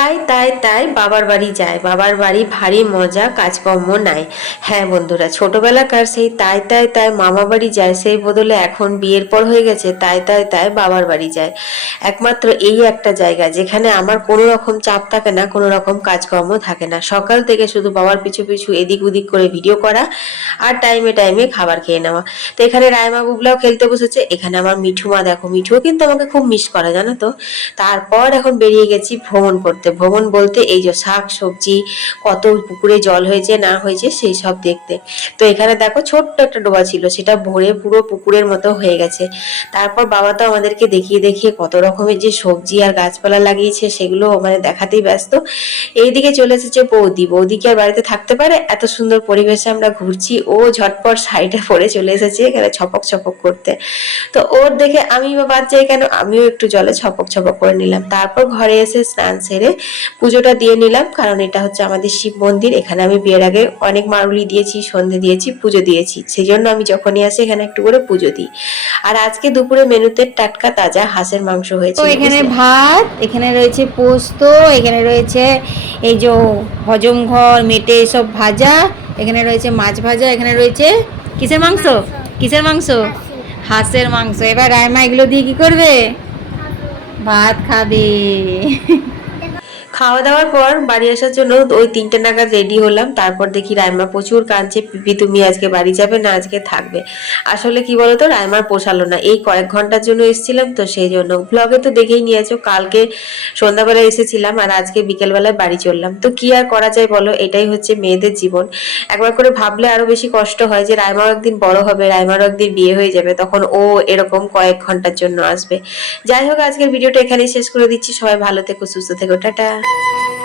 তাই তাই তাই বাবার বাড়ি যায়। বাবার বাড়ি ভারী মজা, কাজকর্ম নাই। হ্যাঁ বন্ধুরা, ছোটবেলাকার সেই তাই তাই তাই মামা বাড়ি যায়, সেই বদলে এখন বিয়ের পর হয়ে গেছে, তাই তাই তাই বাবার বাড়ি যায়। একমাত্র এই একটা জায়গা, যেখানে আমার কোনো রকম চাপ থাকে না, কোনো রকম কাজকর্ম থাকে না। সকাল থেকে শুধু বাবার পিছু পিছু এদিক ওদিক করে ভিডিও করা আর টাইমে টাইমে খাবার খেয়ে নেওয়া। তো এখানে রায়মা বুবলাও খেলতে বসেছে, এখানে আমার মিঠুমা দেখো, মিঠুও কিন্তু আমাকে খুব মিস করে, জানো তো? তারপর এখন বেরিয়ে গেছি ভ্রমণ করতে ভ্রমণ বলতে এই যে শাক, সবজি, কত পুকুরে জল হয়েছে, না হয়েছে, সেই সব দেখতে। তো এখানে দেখো ছোট্ট একটা ডোবা ছিল, সেটা ভরে পুরো পুকুরের মতো হয়ে গেছে। তারপর বাবা তো আমাদেরকে দেখিয়ে দেখিয়ে কত রকমের যে সবজি আর গাছপালা লাগিয়েছে, সেগুলো মানে দেখাতেই ব্যস্ত। এইদিকে চলে এসেছে বৌদি। বৌদি কি আর বাড়িতে থাকতে পারে? এত সুন্দর পরিবেশে আমরা ঘুরছি। ও ঝটপট সাইডে পরে চলে এসেছে এখানে ছপক ছপক করতে। তো ওর দেখে আমি বা বাদ কেন? আমিও একটু জলে ছপক ছপক করে নিলাম। তারপর ঘরে এসে স্নান সেরে পুজোটা দিয়ে নিলাম কারণ এটা হচ্ছে আমাদের শিব মন্দির। এখানে আমি বিয়ের আগে অনেক মারুলি দিয়েছি সন্ধে দিয়েছি পুজো দিয়েছি। সেই জন্য আমি যখনই আসি এখানে একটু করে পুজো দিই। আর আজকে দুপুরে মেনুতে টাটকা তাজা হাঁসের মাংস হয়েছে তো এখানে ভাত এখানে রয়েছে পোস্ত এখানে রয়েছে এই যে হজম ঘর মেটে সব ভাজা এখানে রয়েছে মাছ ভাজা এখানে রয়েছে কিসের মাংস? কিসের মাংস? হাঁসের মাংস। এবার রায়মা এগুলো দিয়ে কি করবে? ভাত খাবে। খাওয়া দাওয়ার পর বাড়ি আসার জন্য ওই তিনটে নাগাদ রেডি হলাম। তারপর দেখি রায়মা প্রচুর কাঁদছে, পিপি, তুমি আজকে বাড়ি যাবে না? আজকে থাকবে। আসলে কি বলতো রায়মার পোষালো না। এই কয়েক ঘণ্টার জন্য এসেছিলাম তো সেই জন্য। ব্লগে তো দেখেই নিয়েছো, কালকে সন্ধ্যাবেলা এসেছিলাম আর আজকে বিকেলবেলায় বাড়ি চললাম। তো কি আর করা যায় বলো? এটাই হচ্ছে মেয়েদের জীবন। একবার করে ভাবলে আরও বেশি কষ্ট হয় যে রায়মাও একদিন বড় হবে রায়মারও একদিন বিয়ে হয়ে যাবে। তখন ও এরকম কয়েক ঘণ্টার জন্য আসবে। যাই হোক, আজকের ভিডিওটা এখানেই শেষ করে দিচ্ছি। সবাই ভালো থেকো, সুস্থ থেকো। টাটা। Música